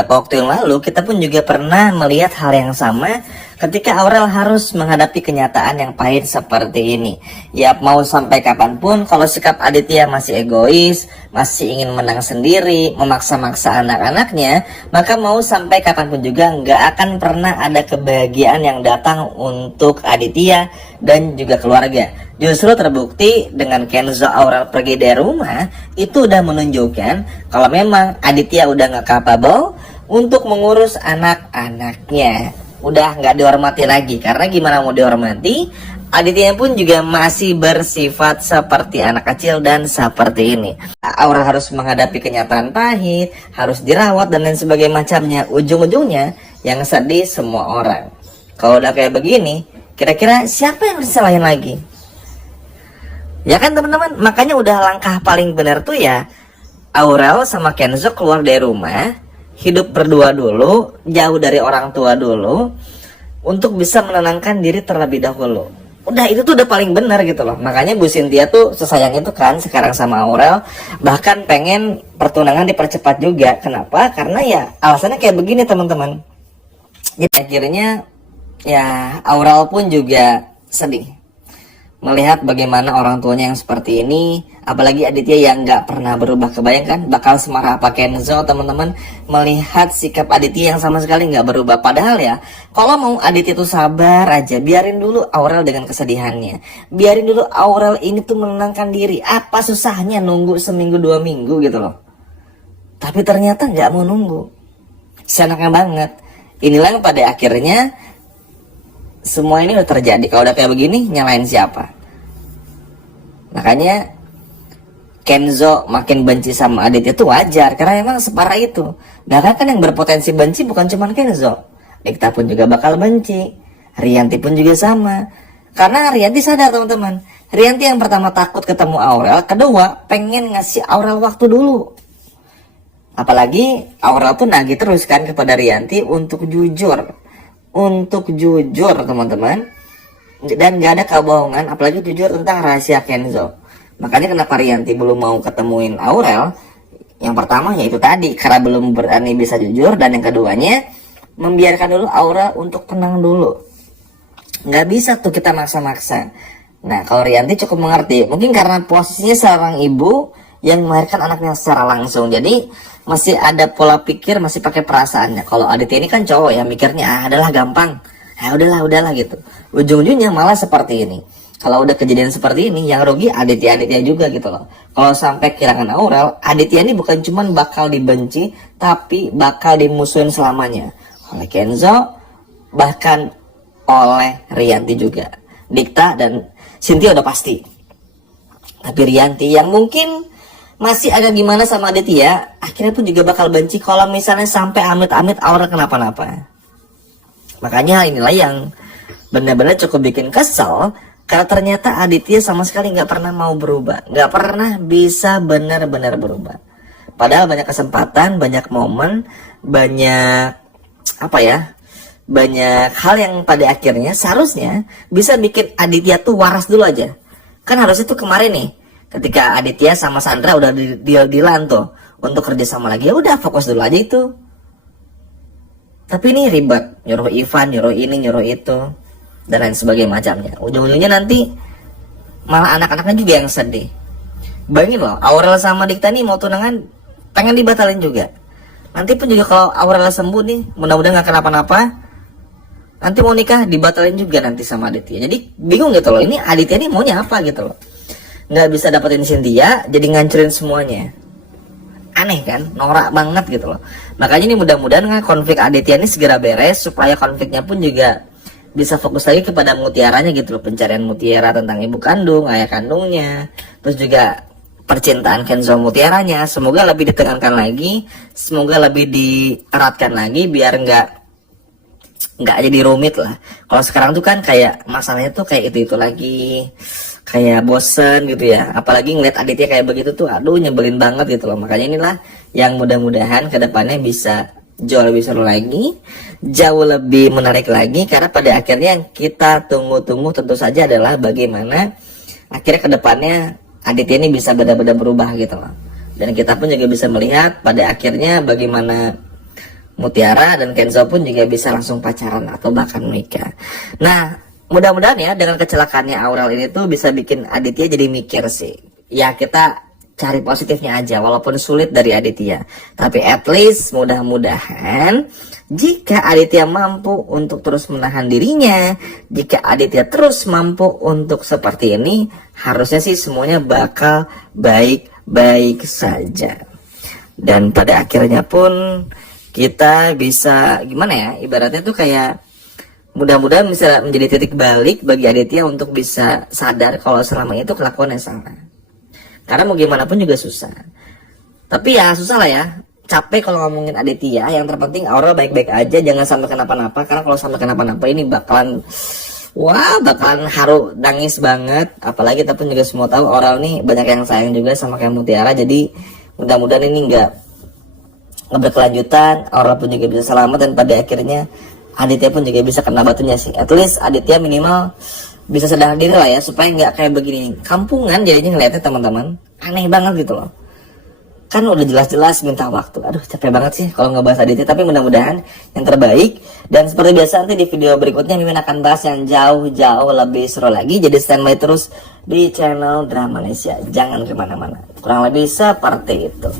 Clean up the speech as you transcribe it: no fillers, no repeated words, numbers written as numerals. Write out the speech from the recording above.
Beberapa waktu yang lalu kita pun juga pernah melihat hal yang sama ketika Aurel harus menghadapi kenyataan yang pahit seperti ini. Ya mau sampai kapanpun kalau sikap Aditya masih egois, masih ingin menang sendiri, memaksa-maksa anak-anaknya, maka mau sampai kapanpun juga nggak akan pernah ada kebahagiaan yang datang untuk Aditya dan juga keluarga. Justru terbukti dengan Kenzo Aurel pergi dari rumah, itu udah menunjukkan kalau memang Aditya udah nggak capable untuk mengurus anak-anaknya. Udah nggak dihormati lagi, karena gimana mau dihormati, Aditya pun juga masih bersifat seperti anak kecil dan seperti ini. Aurel harus menghadapi kenyataan pahit, harus dirawat dan lain sebagainya macamnya. Ujung-ujungnya yang sedih semua orang. Kalau udah kayak begini, kira-kira siapa yang disalahin lagi? Ya kan teman-teman, makanya udah langkah paling benar tuh ya Aurel sama Kenzo keluar dari rumah, hidup berdua dulu, jauh dari orang tua dulu, untuk bisa menenangkan diri terlebih dahulu. Udah itu tuh udah paling benar gitu loh. Makanya Bu Cynthia tuh sesayang itu kan sekarang sama Aurel, bahkan pengen pertunangan dipercepat juga. Kenapa? Karena ya alasannya kayak begini teman-teman. Jadi akhirnya ya Aurel pun juga sedih melihat bagaimana orang tuanya yang seperti ini, apalagi Aditya yang nggak pernah berubah. Kebayangkan bakal semarah apa Kenzo teman-teman melihat sikap Aditya yang sama sekali nggak berubah. Padahal ya, kalau mau Aditya tuh sabar aja, biarin dulu Aurel dengan kesedihannya, biarin dulu Aurel ini tuh menenangkan diri. Apa susahnya nunggu seminggu 2 minggu gitu loh. Tapi ternyata nggak mau nunggu, senangnya banget. Inilah yang pada akhirnya semua ini udah terjadi. Kalau udah kayak begini, nyalain siapa? Makanya Kenzo makin benci sama Aditya itu wajar, karena emang separah itu. Bahkan kan yang berpotensi benci bukan cuma Kenzo, Dikta pun juga bakal benci, Rianti pun juga sama. Karena Rianti sadar teman-teman, Rianti yang pertama takut ketemu Aurel, kedua pengen ngasih Aurel waktu dulu. Apalagi Aurel tuh nagih terus kan kepada Rianti untuk jujur teman-teman, dan gak ada kebohongan, apalagi jujur tentang rahasia Kenzo. Makanya kenapa Rianti belum mau ketemuin Aurel, yang pertama yaitu tadi karena belum berani bisa jujur, dan yang keduanya membiarkan dulu Aurel untuk tenang dulu. Nggak bisa tuh kita maksa-maksa. Nah kalau Rianti cukup mengerti, mungkin karena posisinya seorang ibu yang melahirkan anaknya secara langsung, jadi masih ada pola pikir, masih pakai perasaannya. Kalau Aditya ini kan cowok ya, mikirnya adalah gampang, udahlah gitu. Ujung-ujungnya malah seperti ini. Kalau udah kejadian seperti ini, yang rugi Aditya juga gitu loh. Kalau sampai kehilangan Aurel, Aditya ini bukan cuman bakal dibenci, tapi bakal dimusuhin selamanya oleh Kenzo, bahkan oleh Rianti juga. Dikta dan Cynthia udah pasti, tapi Rianti yang mungkin masih agak gimana sama Aditya, akhirnya pun juga bakal benci kalau misalnya sampai amit-amit Aurel kenapa-napa. Makanya inilah yang benar-benar cukup bikin kesel, karena ternyata Aditya sama sekali nggak pernah mau berubah, nggak pernah bisa benar-benar berubah. Padahal banyak kesempatan, banyak momen, banyak banyak hal yang pada akhirnya seharusnya bisa bikin Aditya tuh waras dulu aja. Kan harusnya tuh kemarin nih, ketika Aditya sama Sandra udah deal-dealan tuh untuk kerja sama lagi, ya udah fokus dulu aja itu. Tapi ini ribet, nyuruh Ivan, nyuruh ini, nyuruh itu, dan lain sebagainya macamnya. Ujung-ujungnya nanti malah anak-anaknya juga yang sedih. Bayangin loh, Aurel sama Dikta nih mau tunangan, pengen dibatalin juga. Nanti pun juga kalau Aurel sembuh nih, mudah-mudahan gak kenapa-napa, nanti mau nikah dibatalin juga nanti sama Aditya. Jadi bingung gitu loh, ini Aditya nih maunya apa gitu loh. Nggak bisa dapetin Cynthia, jadi ngancurin semuanya. Aneh kan, norak banget gitu loh. Makanya ini mudah-mudahan konflik Aditya ini segera beres, supaya konfliknya pun juga bisa fokus lagi kepada mutiaranya gitu loh. Pencarian mutiara tentang ibu kandung, ayah kandungnya, terus juga percintaan Kenzo mutiaranya. Semoga lebih ditekankan lagi, semoga lebih dieratkan lagi, biar nggak jadi rumit lah. Kalau sekarang tuh kan kayak masalahnya tuh kayak itu lagi, kayak bosen gitu ya. Apalagi ngeliat Aditya kayak begitu tuh, aduh nyebelin banget gitu loh. Makanya inilah yang mudah-mudahan kedepannya bisa jauh lebih seru lagi, jauh lebih menarik lagi. Karena pada akhirnya yang kita tunggu-tunggu tentu saja adalah bagaimana akhirnya kedepannya Aditya ini bisa benar-benar berubah gitu loh. Dan kita pun juga bisa melihat pada akhirnya bagaimana Mutiara dan Kenzo pun juga bisa langsung pacaran atau bahkan menikah. Nah, mudah-mudahan ya dengan kecelakaannya Aurel ini tuh bisa bikin Aditya jadi mikir sih. Ya kita cari positifnya aja walaupun sulit dari Aditya. Tapi at least mudah-mudahan jika Aditya mampu untuk terus menahan dirinya, jika Aditya terus mampu untuk seperti ini, harusnya sih semuanya bakal baik-baik saja. Dan pada akhirnya pun kita bisa gimana ya, ibaratnya tuh kayak mudah-mudahan bisa menjadi titik balik bagi Aditya untuk bisa sadar kalau selama itu kelakuannya salah. Karena mau gimana pun juga susah. Tapi ya susah lah ya. Capek kalau ngomongin Aditya. Yang terpenting Aurel baik-baik aja, jangan sampai kenapa-napa. Karena kalau sampai kenapa-napa ini bakalan haru nangis banget. Apalagi kita pun juga semua tahu Aurel nih banyak yang sayang juga sama kayak Mutiara. Jadi mudah-mudahan ini nggak berkelanjutan. Aurel pun juga bisa selamat dan pada akhirnya Aditya pun juga bisa kena batunya sih. At least Aditya minimal bisa sadar diri lah ya, supaya nggak kayak begini kampungan jadinya ngeliatnya teman-teman. Aneh banget gitu loh. Kan udah jelas-jelas minta waktu. Aduh capek banget sih kalau ngebahas Aditya. Tapi mudah-mudahan yang terbaik. Dan seperti biasa nanti di video berikutnya Mimin akan bahas yang jauh-jauh lebih seru lagi. Jadi standby terus di channel Drama Malaysia. Jangan kemana-mana. Kurang lebih seperti itu.